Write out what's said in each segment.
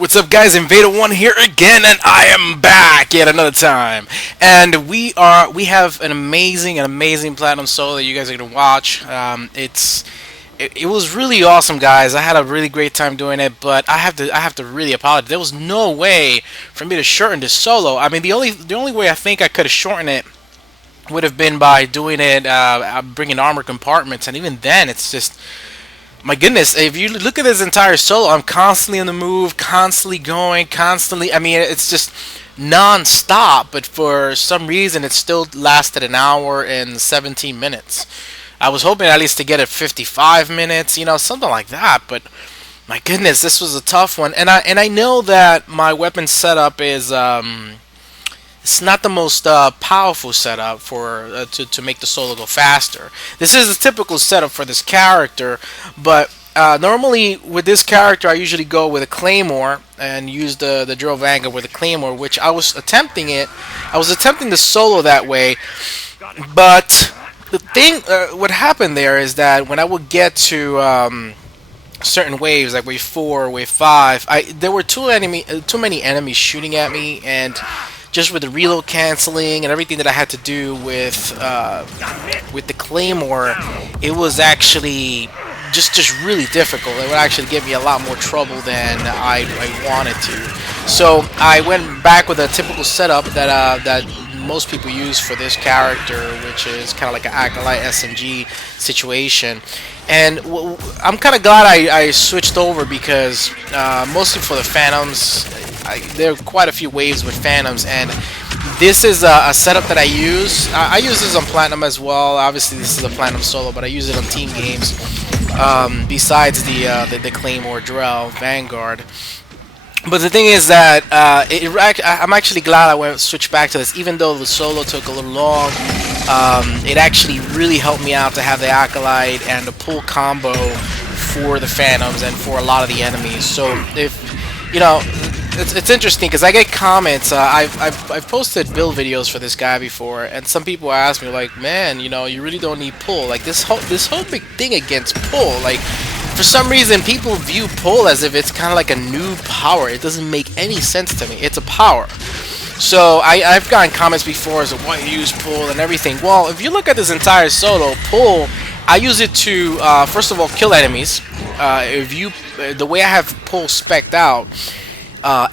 What's up, guys? Invader1 here again, and I am back yet another time. And we have an amazing platinum solo that you guys are gonna watch. It was really awesome, guys. I had a really great time doing it, but I have to really apologize. There was no way for me to shorten this solo. I mean, the only way I think I could have shortened it would have been by doing it, bringing armor compartments, and even then, it's just. My goodness, if you look at this entire solo, I'm constantly on the move, constantly going, constantly. I mean, it's just non-stop, but for some reason, it still lasted an hour and 17 minutes. I was hoping at least to get it 55 minutes, you know, something like that, but my goodness, this was a tough one. And I know that my weapon setup is, it's not the most powerful setup for to make the solo go faster. This is a typical setup for this character, but normally with this character I usually go with a claymore and use the Drell Vanguard with a claymore, which I was attempting the solo that way, but the thing, what happened there is that when I would get to certain waves, like wave 4, wave 5, there were too many enemies shooting at me, and just with the reload canceling and everything that I had to do with the claymore, it was actually just really difficult. It would actually give me a lot more trouble than I wanted to. So I went back with a typical setup that most people use for this character, which is kind of like an Acolyte SMG situation. And I'm kind of glad I switched over, because mostly for the Phantoms, there are quite a few waves with Phantoms, and this is a setup that I use. I use this on Platinum as well. Obviously, this is a Platinum solo, but I use it on team games. Besides the Claymore Drell Vanguard. But the thing is that I'm actually glad I switched back to this, even though the solo took a little long. It actually really helped me out to have the Acolyte and the pull combo for the Phantoms and for a lot of the enemies. So if you know, it's interesting because I get comments. I've posted build videos for this guy before, and some people ask me like, "Man, you know, you really don't need pull." Like this whole big thing against pull. Like for some reason, people view pull as if it's kind of like a new power. It doesn't make any sense to me. It's a power. So I've gotten comments before as to why you use pull and everything. Well, if you look at this entire solo, pull, I use it to first of all kill enemies. The way I have pull specced out,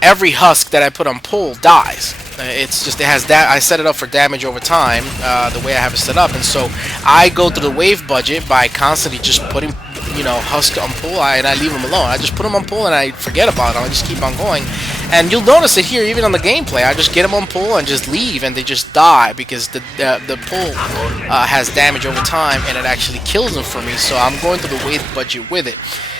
every husk that I put on pull dies. It's just, it has that. I set it up for damage over time, the way I have it set up, and so I go through the wave budget by constantly just putting, you know, husk on pull, and I leave them alone. I just put them on pull and I forget about them. I just keep on going, and you'll notice it here even on the gameplay. I just get them on pull and just leave, and they just die because the pull has damage over time, and it actually kills them for me. So I'm going through the wave budget with it.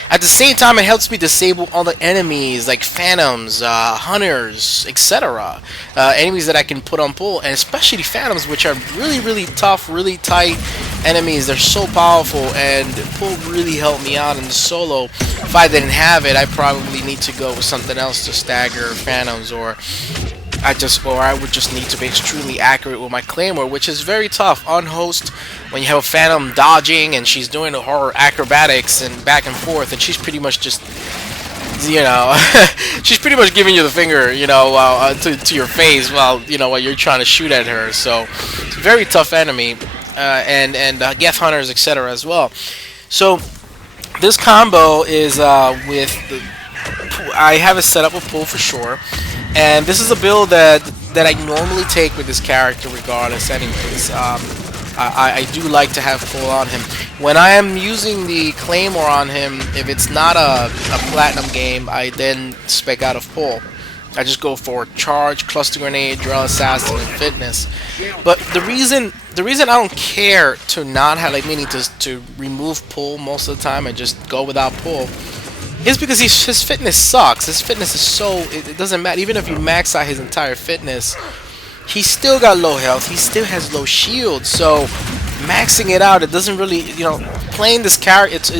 At the same time, it helps me disable all the enemies like Phantoms, Hunters, etc. Enemies that I can put on pull, and especially Phantoms, which are really tough, really tight enemies. They're so powerful, and pull really helped me out in the solo. If I didn't have it, I probably need to go with something else to stagger Phantoms, or I would just need to be extremely accurate with my claymore, which is very tough on host when you have a Phantom dodging and she's doing the horror acrobatics and back and forth, and she's pretty much just, you know, she's pretty much giving you the finger, you know, to your face while, you know, while you're trying to shoot at her. So it's a very tough enemy, and Geth Hunters, etc. as well. So this combo is I have it set up with pull for sure. And this is a build that I normally take with this character regardless anyways. I do like to have pull on him. When I am using the claymore on him, if it's not a platinum game, I then spec out of pull. I just go for charge, cluster grenade, drill assassin, and fitness. But the reason I don't care to not have, like, meaning to remove pull most of the time and just go without pull, is because his fitness sucks. His fitness is so, it doesn't matter. Even if you max out his entire fitness, he's still got low health. He still has low shield. So maxing it out, it doesn't really, you know, playing this character,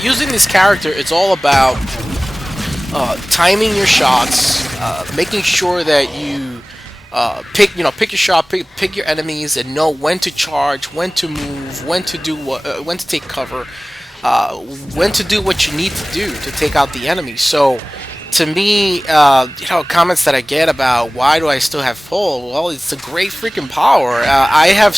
using this character, it's all about timing your shots, making sure that you pick your shot, pick your enemies, and know when to charge, when to move, when to do what, when to take cover, when to do what you need to do to take out the enemy. So to me, comments that I get about why do I still have pull? Well, it's a great freaking power. I have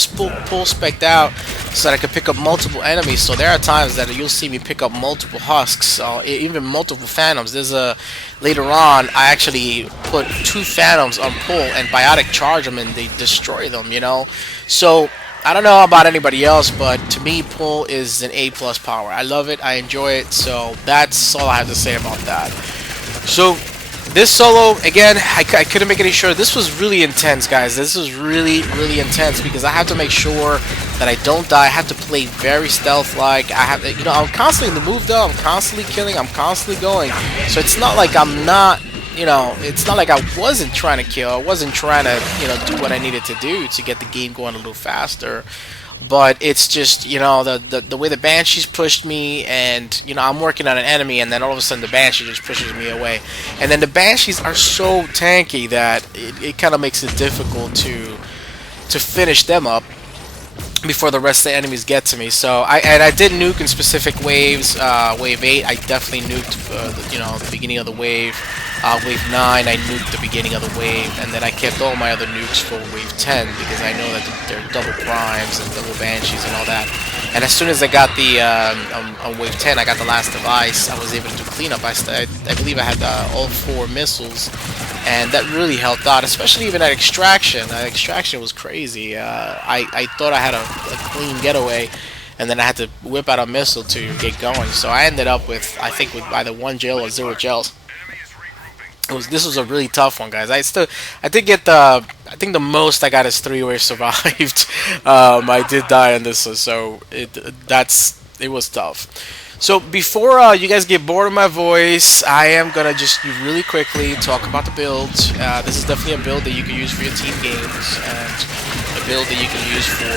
pull spec'd out so that I can pick up multiple enemies. So there are times that you'll see me pick up multiple husks, even multiple phantoms. Later on, I actually put 2 phantoms on pull and biotic charge them, and they destroy them. So I don't know about anybody else, but to me, pull is an A+ power. I love it. I enjoy it. So that's all I have to say about that. So this solo, again, I couldn't make any sure. This was really intense, guys. This was really, really intense because I have to make sure that I don't die. I have to play very stealth-like. I have to, I'm constantly in the move, though. I'm constantly killing. I'm constantly going. So it's not like I'm not, it's not like I wasn't trying to kill. I wasn't trying to, do what I needed to do to get the game going a little faster. But it's just, the way the Banshees pushed me, and, I'm working on an enemy, and then all of a sudden the Banshee just pushes me away. And then the Banshees are so tanky that it kind of makes it difficult to finish them up before the rest of the enemies get to me. So I did nuke in specific waves. Wave 8, I definitely nuked, the beginning of the wave. Wave 9, I nuked the beginning of the wave, and then I kept all my other nukes for Wave 10 because I know that they're double primes and double banshees and all that. And as soon as I got the on Wave 10, I got the last device. I was able to do cleanup. I believe I had all 4 missiles, and that really helped out, especially even at extraction. Extraction was crazy. I thought I had a clean getaway, and then I had to whip out a missile to get going. So I ended up with, I think, with either 1 gel or 0 gels. This was a really tough one, guys. I did get I think the most I got is 3 waves survived. I did die on this one, so it was tough. So before you guys get bored of my voice, I am gonna just really quickly talk about the build. This is definitely a build that you can use for your team games, and a build that you can use for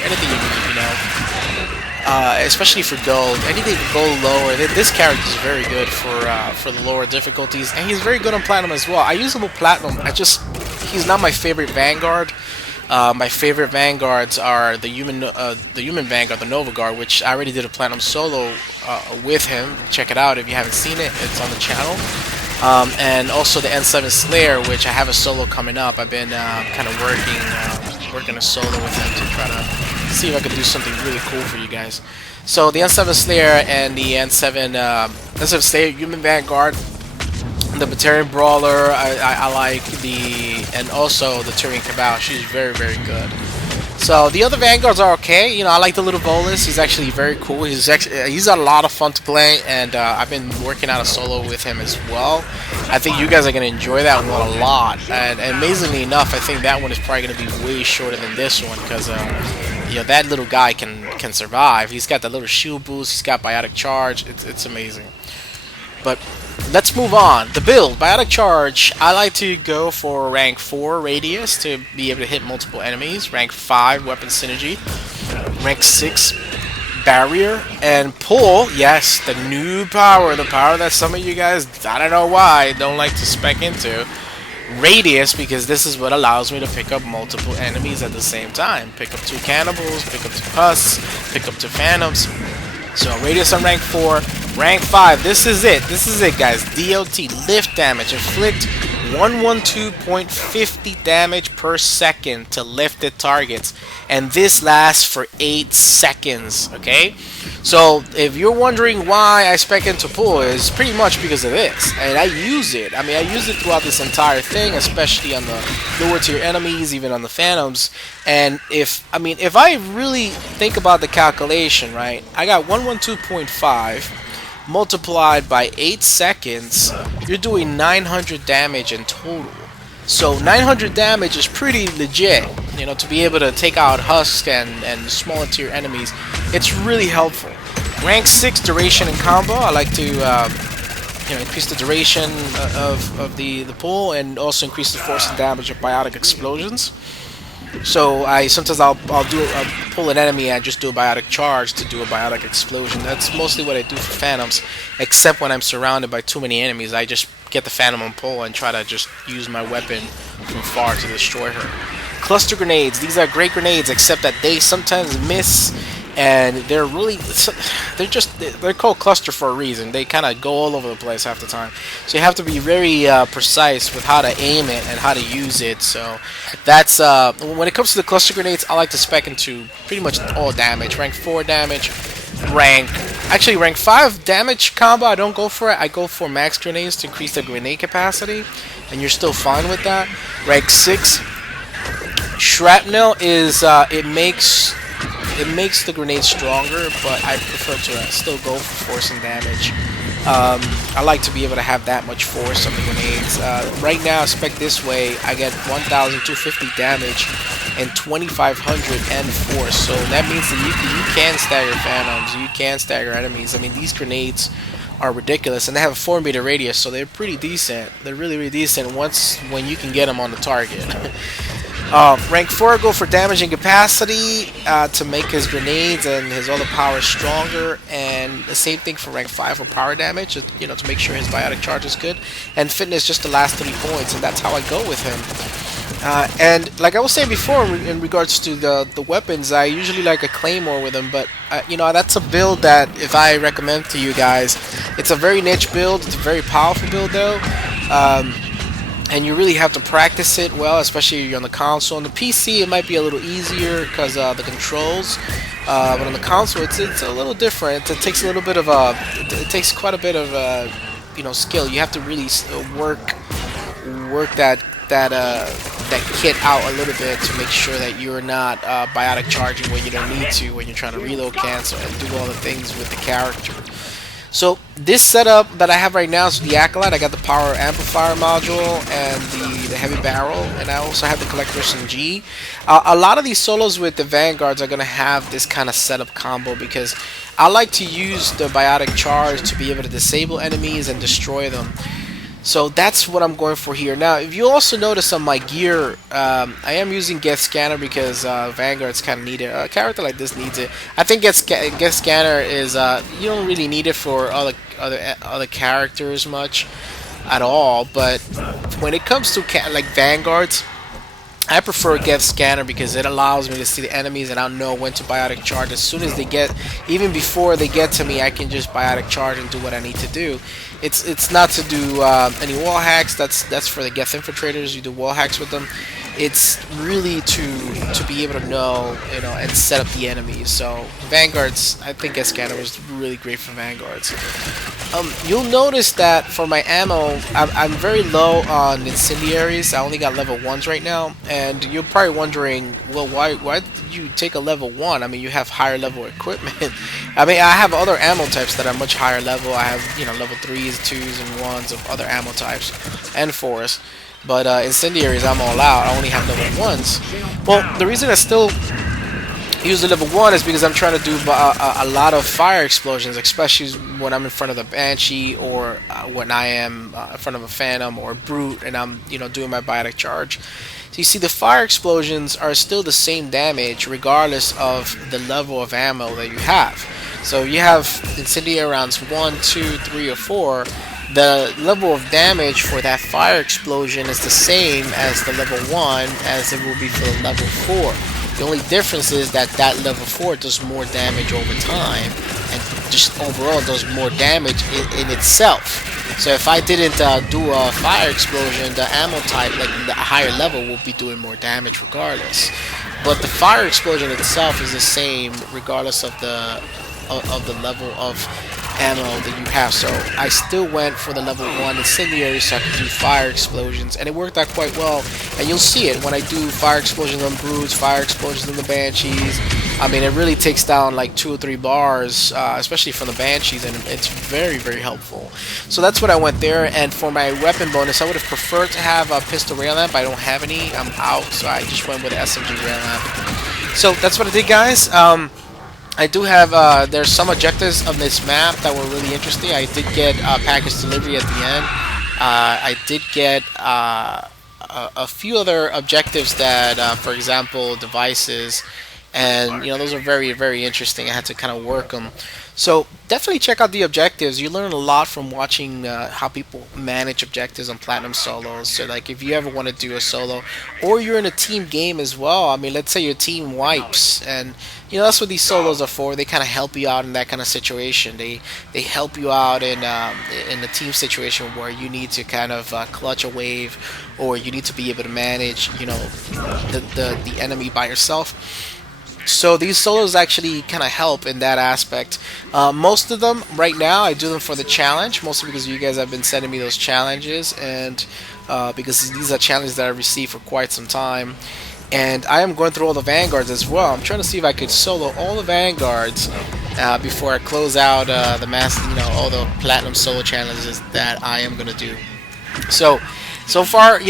anything you need, especially for gold. Anything gold lower. This character is very good for the lower difficulties, and he's very good on platinum as well. I use him with platinum. He's not my favorite Vanguard. My favorite Vanguards are the human Vanguard, the Nova Guard, which I already did a platinum solo with him. Check it out if you haven't seen it. It's on the channel. And also the N7 Slayer, which I have a solo coming up. I've been kind of working a solo with him to try to see if I could do something really cool for you guys. So the N7 Slayer and the N7 Slayer Human Vanguard, the Batarian Brawler, I like and also the Tyrian Cabal. She's very, very good. So the other Vanguards are okay. I like the little Bolus. He's actually very cool. He's a lot of fun to play, and I've been working out a solo with him as well. I think you guys are gonna enjoy that one a lot. And amazingly enough, I think that one is probably gonna be way shorter than this one because that little guy can survive. He's got that little shield boost. He's got biotic charge. It's amazing. But let's move on. The build, biotic charge. I like to go for rank 4 radius to be able to hit multiple enemies. Rank 5 weapon synergy. Rank 6 barrier, and pull. Yes, the new power, the power that some of you guys, I don't know why, don't like to spec into. Radius, because this is what allows me to pick up multiple enemies at the same time. Pick up 2 cannibals, pick up 2 husks, pick up 2 phantoms. So radius on rank 4. Rank 5, this is it, guys. DLT, lift damage, inflict 112.50 damage per second to lifted targets, and this lasts for 8 seconds, okay? So if you're wondering why I spec into pull, is pretty much because of this, and I use it. I mean, I use it throughout this entire thing, especially on the lower tier enemies, even on the phantoms. And if I really think about the calculation, right, I got 112.5 multiplied by 8 seconds, you're doing 900 damage in total. So 900 damage is pretty legit, to be able to take out husks and smaller tier enemies. It's really helpful. Rank 6 duration and combo. I like to increase the duration of the pull, and also increase the force and damage of biotic explosions. So sometimes I'll pull an enemy and just do a biotic charge to do a biotic explosion. That's mostly what I do for phantoms, except when I'm surrounded by too many enemies. I just get the phantom on pull and try to just use my weapon from far to destroy her. Cluster grenades. These are great grenades, except that they sometimes miss and they're called cluster for a reason. They kind of go all over the place half the time, so you have to be very precise with how to aim it and how to use it. So that's when it comes to the cluster grenades, I like to spec into pretty much all damage. Rank 4 damage, rank 5 damage combo. I don't go for it. I go for max grenades to increase the grenade capacity, and you're still fine with that. Rank 6 shrapnel is it makes the grenade stronger, but I prefer to still go for force and damage. I like to be able to have that much force on the grenades. Right now, spec this way, I get 1,250 damage and 2,500 N force. So that means that you can stagger phantoms, you can stagger enemies. I mean, these grenades are ridiculous, and they have a 4-meter radius, so they're pretty decent. They're really, really decent when you can get them on the target. Rank 4, go for damage and capacity to make his grenades and his other power stronger, and the same thing for rank 5 for power damage, to make sure his biotic charge is good, and fitness just the last 3 points, and that's how I go with him. And like I was saying before, in regards to the weapons, I usually like a claymore with them, but that's a build that if I recommend to you guys, it's a very niche build. It's a very powerful build though. And you really have to practice it well, especially if you're on the console. On the PC, it might be a little easier because the controls, but on the console, it's a little different. It takes a little bit of it takes quite a bit of skill. You have to really work that kit out a little bit to make sure that you're not biotic charging when you don't need to, when you're trying to reload, cancel, and do all the things with the character. So this setup that I have right now is the Acolyte. I got the power amplifier module and the heavy barrel, and I also have the Collector SMG. A lot of these solos with the Vanguards are going to have this kind of setup combo because I like to use the biotic charge to be able to disable enemies and destroy them. So that's what I'm going for here. Now, if you also notice on my gear, I am using Geth Scanner because Vanguards kind of need it. A character like this needs it. I think Geth Scanner is you don't really need it for other characters much at all. But when it comes to like Vanguards, I prefer Geth Scanner because it allows me to see the enemies and I'll know when to biotic charge. As soon as they get, even before they get to me, I can just biotic charge and do what I need to do. It's not to do any wall hacks. That's for the Geth infiltrators. You do wall hacks with them. It's really to be able to know, and set up the enemies. So Vanguards, I think Geth Scanner is really great for Vanguards. You'll notice that for my ammo, I'm very low on incendiaries. I only got level 1s right now, and you're probably wondering, well, why did you take a level 1? I mean, you have higher level equipment. I mean, I have other ammo types that are much higher level. I have, level 3s, 2s, and 1s of other ammo types, and 4s. But incendiaries, I'm all out. I only have level 1s. Well, the reason I still use the level 1 is because I'm trying to do a lot of fire explosions, especially when I'm in front of the Banshee or when I am in front of a Phantom or a Brute and I'm doing my biotic charge. So you see, the fire explosions are still the same damage regardless of the level of ammo that you have. So you have Incendiary Rounds 1, 2, 3, or 4. The level of damage for that fire explosion is the same as the level 1 as it will be for the level 4. The only difference is that level 4 does more damage over time, and just overall does more damage in itself. So if I didn't do a fire explosion, the ammo type, like the higher level, will be doing more damage regardless. But the fire explosion itself is the same regardless of the level of ammo that you have. So I still went for the level 1 incendiary so I could do fire explosions, and it worked out quite well. And you'll see it when I do fire explosions on Brutes, fire explosions on the Banshees. I mean, it really takes down like 2 or 3 bars, especially from the Banshees, and it's very, very helpful. So that's what I went there. And for my weapon bonus, I would have preferred to have a pistol rail amp. I don't have any. I'm out, so I just went with the SMG Rail Amp. So that's what I did, guys. I do have, there's some objectives of this map that were really interesting. I did get package delivery at the end. I did get a few other objectives that, for example, devices and those are very, very interesting. I had to kind of work them. So definitely check out the objectives. You learn a lot from watching how people manage objectives on platinum solos. So like if you ever want to do a solo, or you're in a team game as well. I mean, let's say your team wipes, and that's what these solos are for. They kind of help you out in that kind of situation. They help you out in a team situation where you need to kind of clutch a wave, or you need to be able to manage the enemy by yourself. So these solos actually kind of help in that aspect. Most of them right now I do them for the challenge, mostly because you guys have been sending me those challenges, and because these are challenges that I received for quite some time. And I am going through all the vanguards as well. I'm trying to see if I could solo all the vanguards before I close out the all the platinum solo challenges that I am going to do. So far,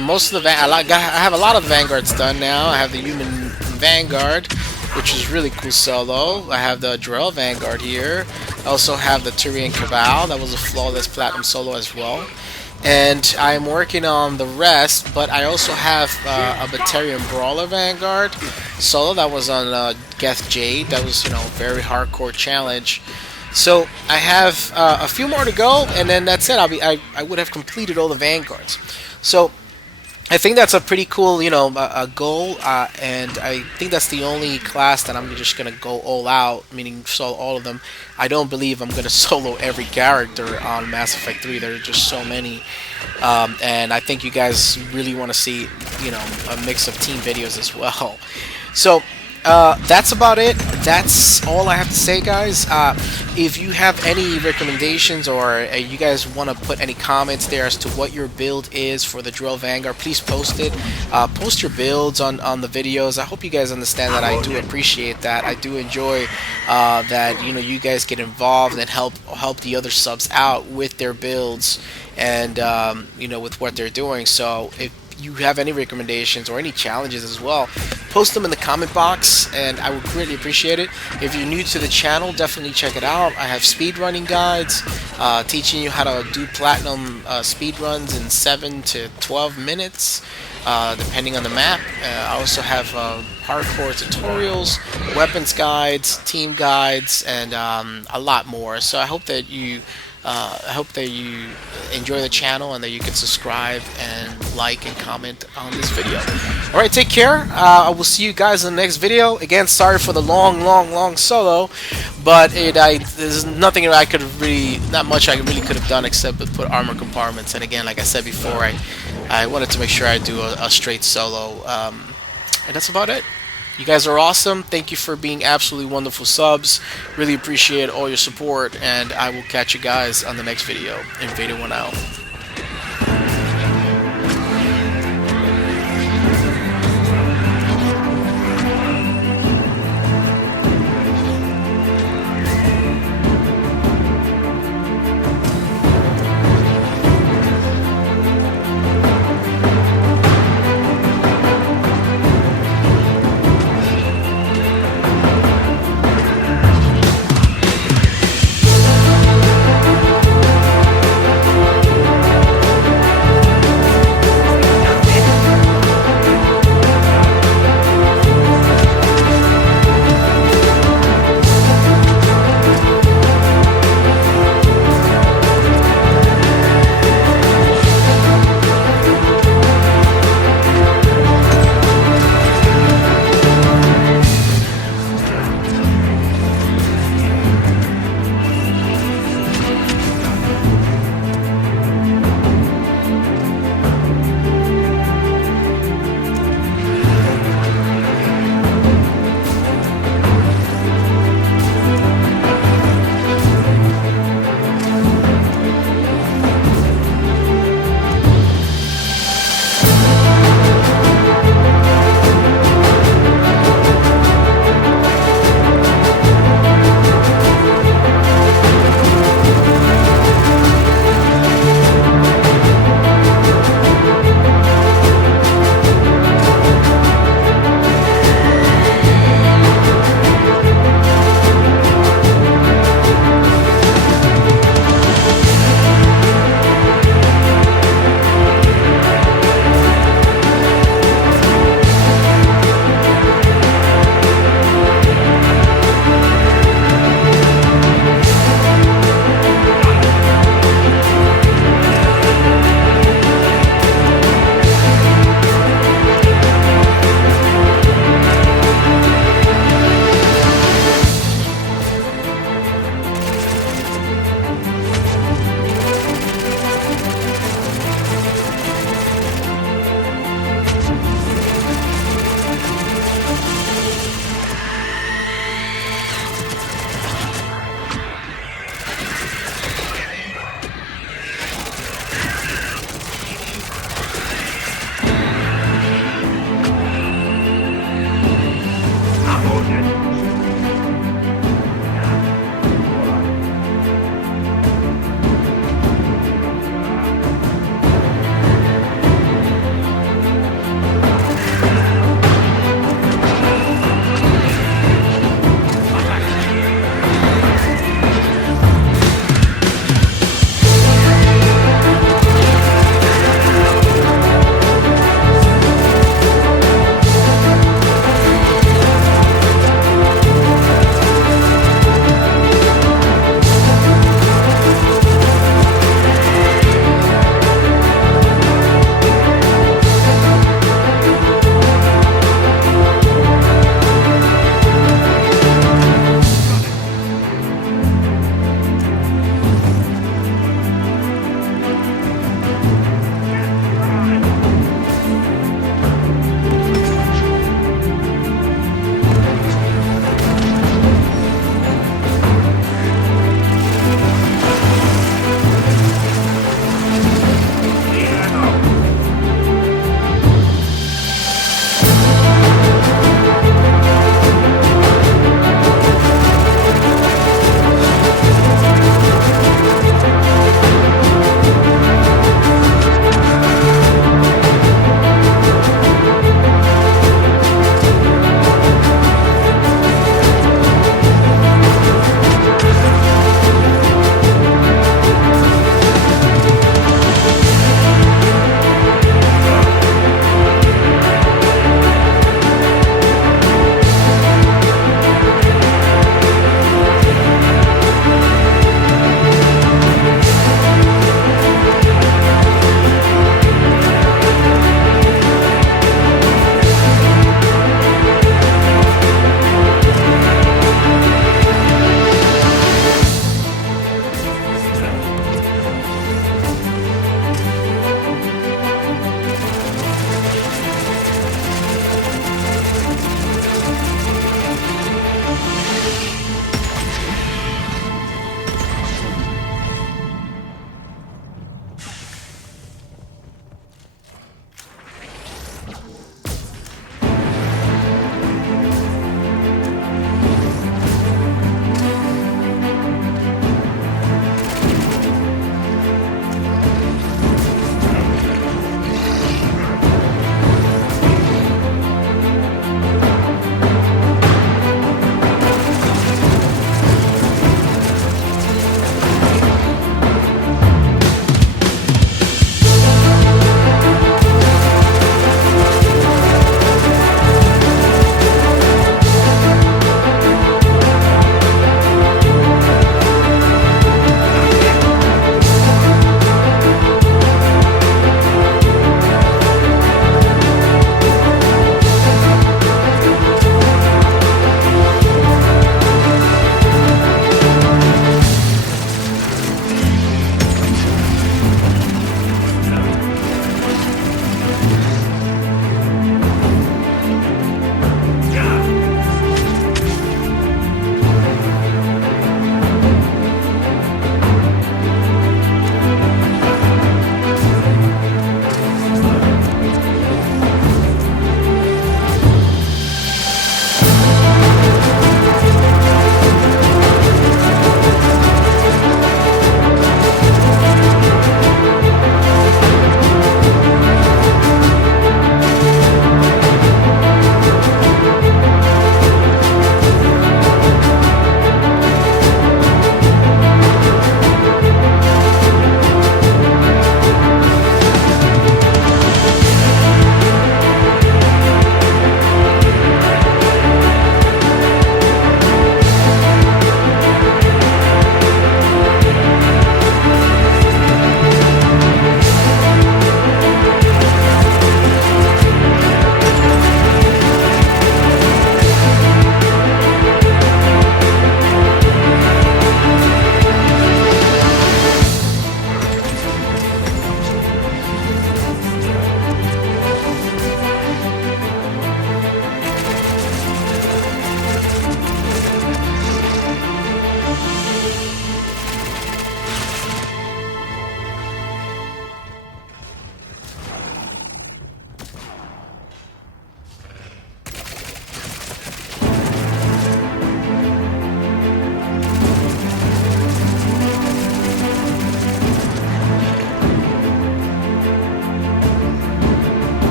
most of the I have a lot of vanguards done now. I have the human vanguard, which is really cool solo. I have the Drell Vanguard here. I also have the Tyrian Cabal. That was a flawless platinum solo as well. And I'm working on the rest, but I also have a Batarian Brawler Vanguard solo that was on Geth Jade. That was very hardcore challenge. So I have a few more to go, and then that's it. I would have completed all the vanguards. So I think that's a pretty cool, a goal, and I think that's the only class that I'm just gonna go all out, meaning solo all of them. I don't believe I'm gonna solo every character on Mass Effect 3. There are just so many, and I think you guys really want to see, a mix of team videos as well. So that's about it. That's all I have to say, guys. If you have any recommendations, or you guys want to put any comments there as to what your build is for the Drell Vanguard, please post it. Post your builds on the videos. I hope you guys understand that I do appreciate that. I do enjoy that you guys get involved and help the other subs out with their builds, and with what they're doing. So if you have any recommendations or any challenges as well, post them in the comment box, and I would greatly appreciate it. If you're new to the channel, definitely check it out. I have speedrunning guides teaching you how to do platinum speedruns in 7 to 12 minutes, depending on the map. I also have hardcore tutorials, weapons guides, team guides, and a lot more. So I hope that you enjoy the channel, and that you can subscribe and like and comment on this video. Alright, take care. I will see you guys in the next video. Again, sorry for the long solo, but there's nothing that I could really, not much I really could have done except put armor compartments. And again, like I said before, I wanted to make sure I do a straight solo, and that's about it. You guys are awesome. Thank you for being absolutely wonderful subs. Really appreciate all your support, and I will catch you guys on the next video. Invader 1 out.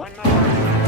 One more.